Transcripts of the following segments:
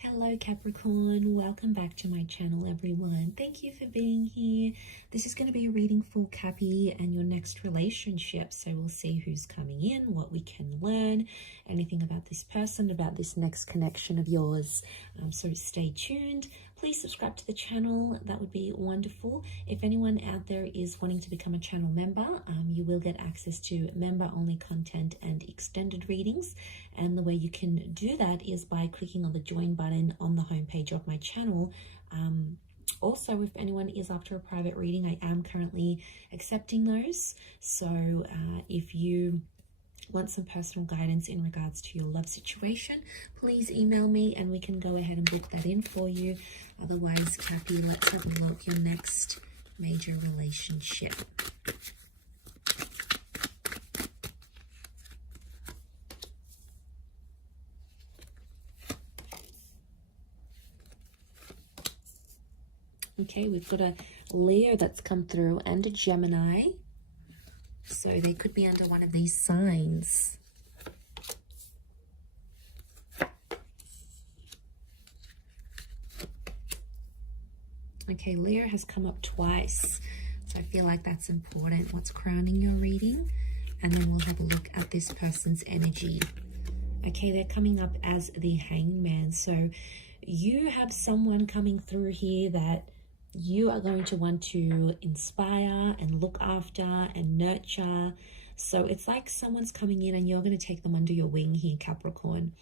Hello Capricorn, welcome back to my channel everyone. Thank you for being here. This is going to be a reading for Cappy and your next relationship. So we'll see who's coming in, what we can learn, anything about this person, about this next connection of yours. So stay tuned. Please subscribe to the channel. That would be wonderful. If anyone out there is wanting to become a channel member, you will get access to member-only content and extended readings. And the way you can do that is by clicking on the join button on the homepage of my channel. Also, if anyone is after a private reading, I am currently accepting those. So if you want some personal guidance in regards to your love situation, please email me and we can go ahead and book that in for you. Otherwise, Cappy, let's have a look. Your next major relationship. Okay, we've got a Leo that's come through and a Gemini. So they could be under one of these signs. Okay, Leo has come up twice. So I feel like that's important. What's crowning your reading? And then we'll have a look at this person's energy. Okay, they're coming up as the Hangman. So you have someone coming through here that you are going to want to inspire and look after and nurture. So it's like someone's coming in and you're going to take them under your wing here, Capricorn.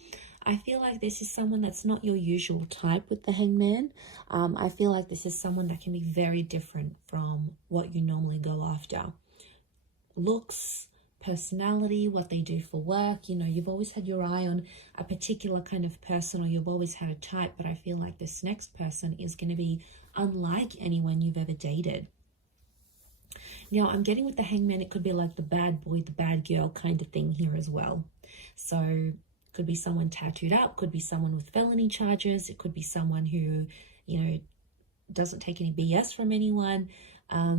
I feel like this is someone that's not your usual type with the Hangman. I feel like this is someone that can be very different from what you normally go after. Looks, personality, what they do for work. You know, you've always had your eye on a particular kind of person, or you've always had a type, but I feel like this next person is going to be unlike anyone you've ever dated. Now, I'm getting with the Hangman, it could be like the bad boy, the bad girl kind of thing here as well. So could be someone tattooed up, could be someone with felony charges, it could be someone who, you know, doesn't take any BS from anyone. I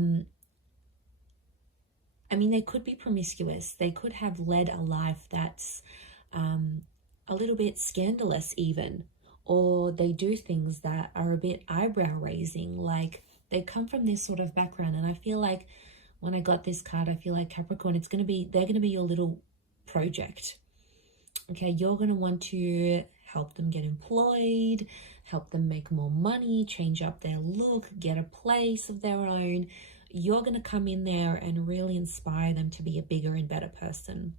mean, they could be promiscuous. They could have led a life that's a little bit scandalous even, or they do things that are a bit eyebrow raising, like they come from this sort of background. And I feel like when I got this card, I feel like Capricorn, they're going to be your little project. Okay, you're going to want to help them get employed, help them make more money, change up their look, get a place of their own. You're going to come in there and really inspire them to be a bigger and better person.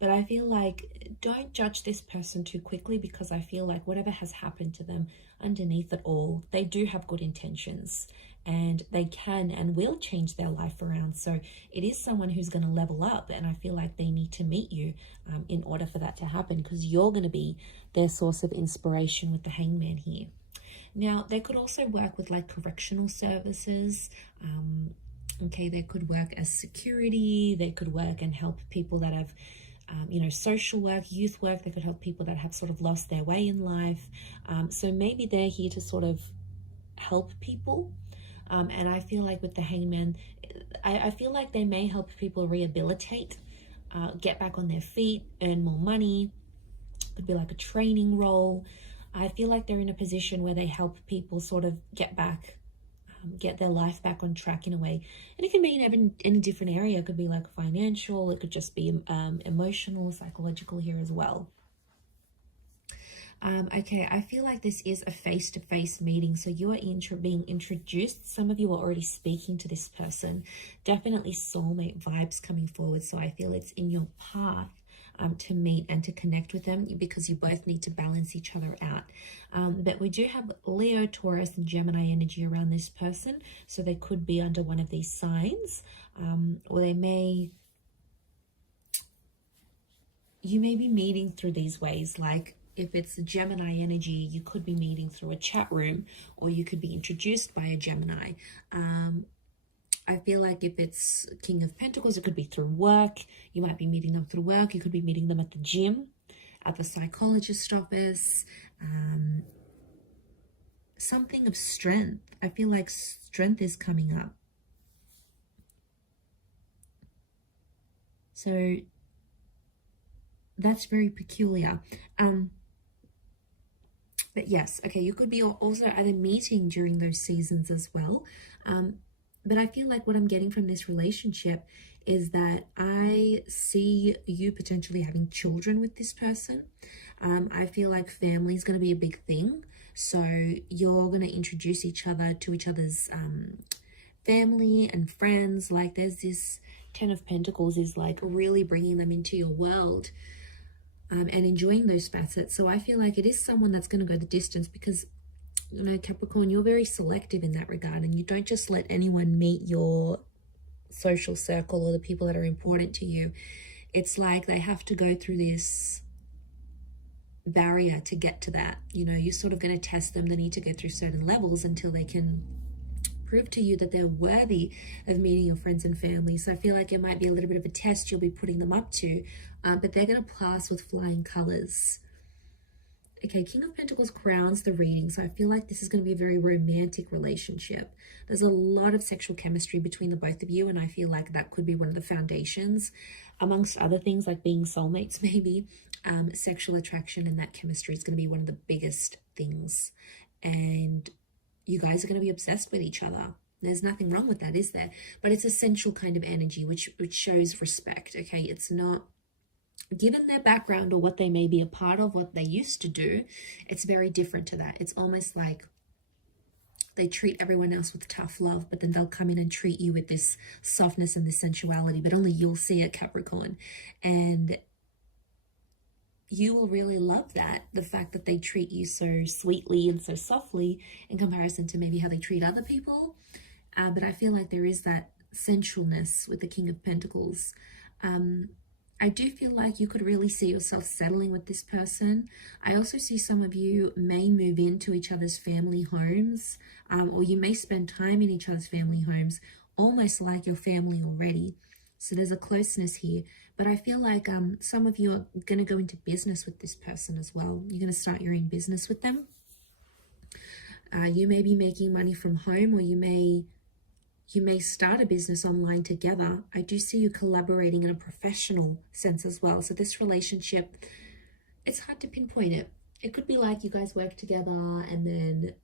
But I feel like don't judge this person too quickly, because I feel like whatever has happened to them, underneath it all, they do have good intentions and they can and will change their life around. So it is someone who's going to level up, and I feel like they need to meet you in order for that to happen, because you're going to be their source of inspiration with the Hangman here. Now, they could also work with like correctional services. Okay, they could work as security. They could work and help people that have, you know, social work, youth work. They could help people that have sort of lost their way in life. So maybe they're here to sort of help people. And I feel like with the Hangman, I feel like they may help people rehabilitate, get back on their feet, earn more money. Could be like a training role. I feel like they're in a position where they help people sort of get back, get their life back on track in a way. And it can be in any different area. It could be like financial, it could just be emotional, psychological here as well. Okay, I feel like this is a face-to-face meeting. So you are being introduced. Some of you are already speaking to this person. Definitely soulmate vibes coming forward. So I feel it's in your path to meet and to connect with them, because you both need to balance each other out. But we do have Leo, Taurus, and Gemini energy around this person. So they could be under one of these signs, or you may be meeting through these ways. Like if it's a Gemini energy, you could be meeting through a chat room, or you could be introduced by a Gemini. I feel like if it's King of Pentacles, it could be through work. You might be meeting them through work. You could be meeting them at the gym, at the psychologist office. Something of strength. I feel like strength is coming up. So that's very peculiar. But yes, okay, you could be also at a meeting during those seasons as well. But I feel like what I'm getting from this relationship is that I see you potentially having children with this person. I feel like family is going to be a big thing. So you're going to introduce each other to each other's family and friends. Like there's this 10 of Pentacles is like really bringing them into your world. And enjoying those facets. So I feel like it is someone that's going to go the distance because, you know, Capricorn, you're very selective in that regard, and you don't just let anyone meet your social circle or the people that are important to you. It's like they have to go through this barrier to get to that. You know, you're sort of going to test them. They need to go through certain levels until they can prove to you that they're worthy of meeting your friends and family. So I feel like it might be a little bit of a test you'll be putting them up to, but they're going to pass with flying colors. Okay, King of Pentacles crowns the reading. So I feel like this is going to be a very romantic relationship. There's a lot of sexual chemistry between the both of you, and I feel like that could be one of the foundations, amongst other things like being soulmates maybe. Sexual attraction and that chemistry is going to be one of the biggest things. And you guys are going to be obsessed with each other. There's nothing wrong with that, is there? But it's a sensual kind of energy, which shows respect, okay? It's not, given their background or what they may be a part of, what they used to do, it's very different to that. It's almost like they treat everyone else with tough love, but then they'll come in and treat you with this softness and this sensuality, but only you'll see it, Capricorn. And you will really love that, the fact that they treat you so sweetly and so softly in comparison to maybe how they treat other people. But I feel like there is that sensualness with the King of Pentacles. I do feel like you could really see yourself settling with this person. I also see some of you may move into each other's family homes, or you may spend time in each other's family homes, almost like your family already. So there's a closeness here. But I feel like some of you are going to go into business with this person as well. You're going to start your own business with them. You may be making money from home, or you may start a business online together. I do see you collaborating in a professional sense as well. So this relationship, it's hard to pinpoint it. It could be like you guys work together and then,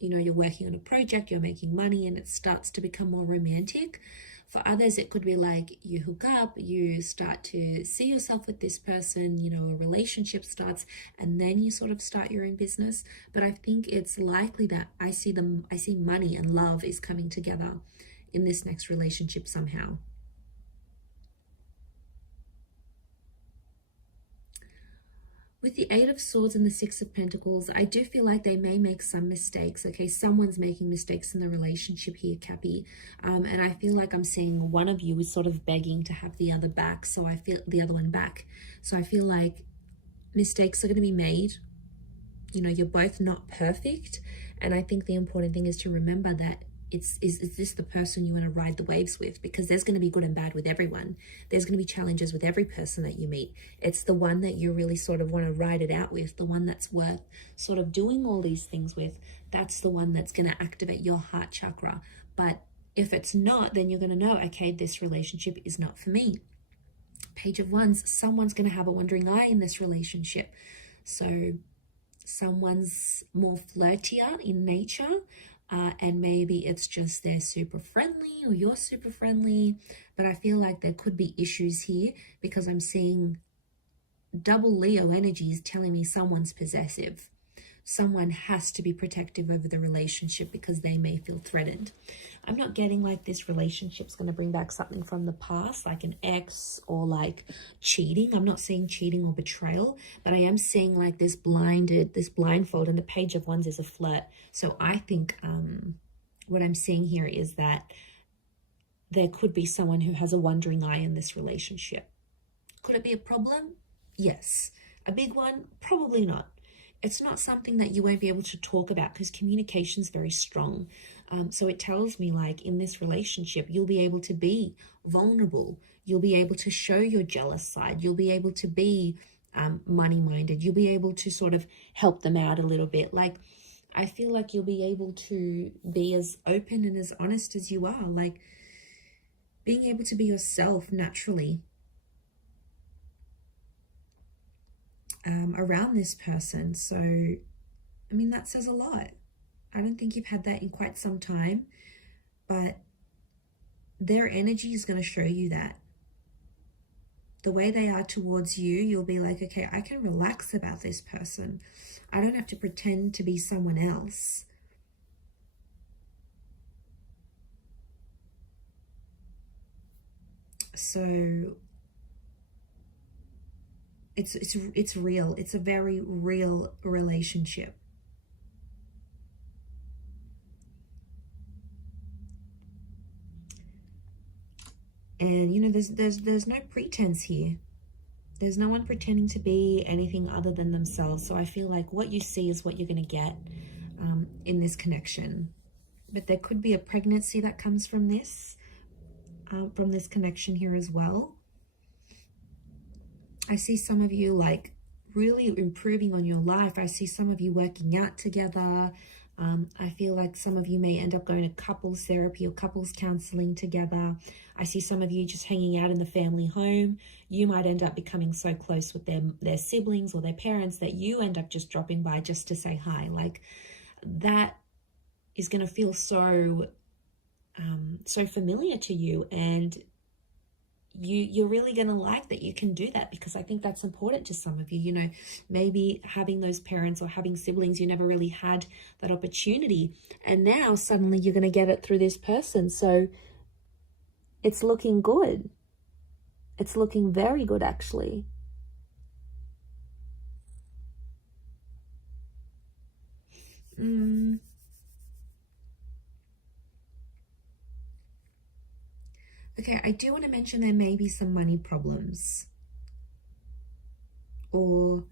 you know, you're working on a project, you're making money, and it starts to become more romantic. For others, it could be like you hook up, you start to see yourself with this person, you know, a relationship starts, and then you sort of start your own business. But I think it's likely that I see money and love is coming together in this next relationship somehow. With the Eight of Swords and the Six of Pentacles, I do feel like they may make some mistakes. Okay, someone's making mistakes in the relationship here, Cappy. And I feel like I'm seeing one of you is sort of begging to have the other back. So I feel the other one back. So I feel like mistakes are going to be made. You know, you're both not perfect. And I think the important thing is to remember that is this the person you want to ride the waves with? Because there's going to be good and bad with everyone. There's going to be challenges with every person that you meet. It's the one that you really sort of want to ride it out with, the one that's worth sort of doing all these things with. That's the one that's going to activate your heart chakra. But if it's not, then you're going to know, okay, this relationship is not for me. Page of Wands, someone's going to have a wandering eye in this relationship. So someone's more flirtier in nature. And maybe it's just they're super friendly or you're super friendly, but I feel like there could be issues here because I'm seeing double Leo energies telling me someone's possessive. Someone has to be protective over the relationship because they may feel threatened. I'm not getting like this relationship's going to bring back something from the past, like an ex or like cheating. I'm not seeing cheating or betrayal, but I am seeing like this blindfold, and the Page of Wands is a flirt. So I think what I'm seeing here is that there could be someone who has a wandering eye in this relationship. Could it be a problem? Yes. A big one? Probably not. It's not something that you won't be able to talk about because communication is very strong. So it tells me like in this relationship, you'll be able to be vulnerable. You'll be able to show your jealous side. You'll be able to be money-minded. You'll be able to sort of help them out a little bit. Like, I feel like you'll be able to be as open and as honest as you are. Like, being able to be yourself naturally around this person. So I mean, that says a lot. I don't think you've had that in quite some time, but their energy is going to show you that. The way they are towards you, you'll be like, okay, I can relax about this person. I don't have to pretend to be someone else. So it's real. It's a very real relationship. And you know, there's no pretense here. There's no one pretending to be anything other than themselves. So I feel like what you see is what you're going to get in this connection. But there could be a pregnancy that comes from this connection here as well. I see some of you like really improving on your life. I see some of you working out together. I feel like some of you may end up going to couples therapy or couples counseling together. I see some of you just hanging out in the family home. You might end up becoming so close with their siblings or their parents that you end up just dropping by just to say hi. Like, that is going to feel so familiar to you, and you're really going to like that you can do that, because I think that's important to some of you. You know, maybe having those parents or having siblings, you never really had that opportunity, and now suddenly you're going to get it through this person. So it's looking good. It's looking very good, actually. Okay, I do want to mention there may be some money problems. Or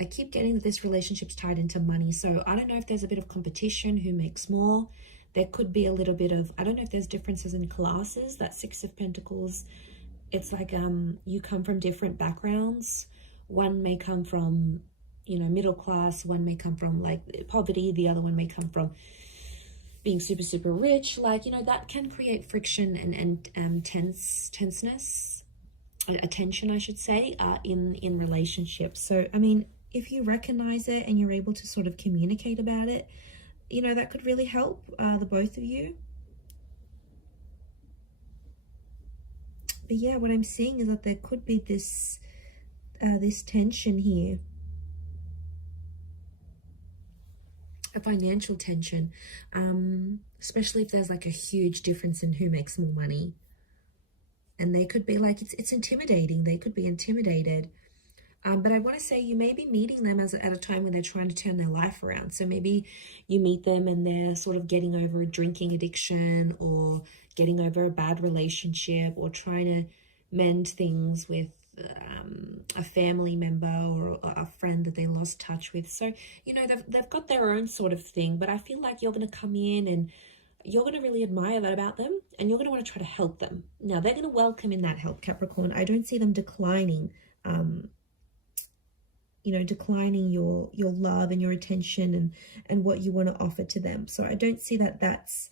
I keep getting that this relationship's tied into money. So I don't know if there's a bit of competition, who makes more. There could be a little bit of, I don't know if there's differences in classes. That Six of Pentacles, it's like you come from different backgrounds. One may come from, you know, middle class. One may come from like poverty. The other one may come from being super, super rich. Like, you know, that can create friction and tenseness, attention, I should say, in relationships. So, I mean, if you recognize it and you're able to sort of communicate about it, you know, that could really help the both of you. But yeah, what I'm seeing is that there could be this tension here, a financial tension, especially if there's like a huge difference in who makes more money. And they could be like, it's intimidating. They could be intimidated. But I want to say you may be meeting them at a time when they're trying to turn their life around. So maybe you meet them and they're sort of getting over a drinking addiction, or getting over a bad relationship, or trying to mend things with a family member or a friend that they lost touch with. So, you know, they've got their own sort of thing, but I feel like you're going to come in and you're going to really admire that about them, and you're going to want to try to help them. Now, they're going to welcome in that help, Capricorn. I don't see them declining, you know, declining your love and your attention and what you want to offer to them. So I don't see that that's,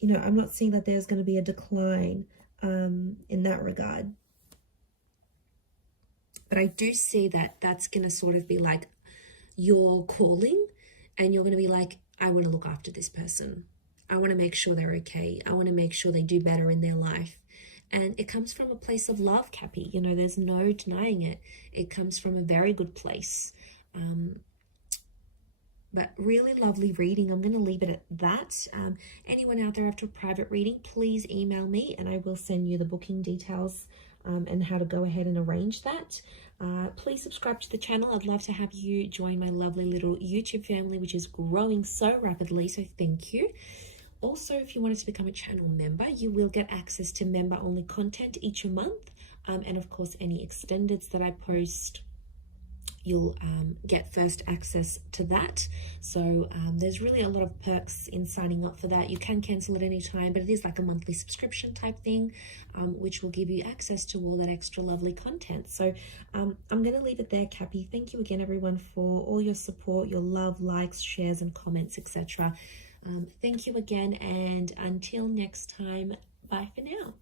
you know, I'm not seeing that there's going to be a decline in that regard. But I do see that that's going to sort of be like your calling, and you're going to be like, I want to look after this person. I want to make sure they're okay. I want to make sure they do better in their life. And it comes from a place of love, Cappy. You know, there's no denying it. It comes from a very good place. But really lovely reading. I'm going to leave it at that. Anyone out there after a private reading, please email me and I will send you the booking details and how to go ahead and arrange that. Please subscribe to the channel. I'd love to have you join my lovely little YouTube family, which is growing so rapidly. So thank you. Also, if you wanted to become a channel member, you will get access to member-only content each month. And of course, any extendeds that I post, you'll get first access to that. So there's really a lot of perks in signing up for that. You can cancel at any time, but it is like a monthly subscription type thing, which will give you access to all that extra lovely content. So I'm going to leave it there, Cappy. Thank you again, everyone, for all your support, your love, likes, shares, and comments, etc. Thank you again, and until next time, bye for now.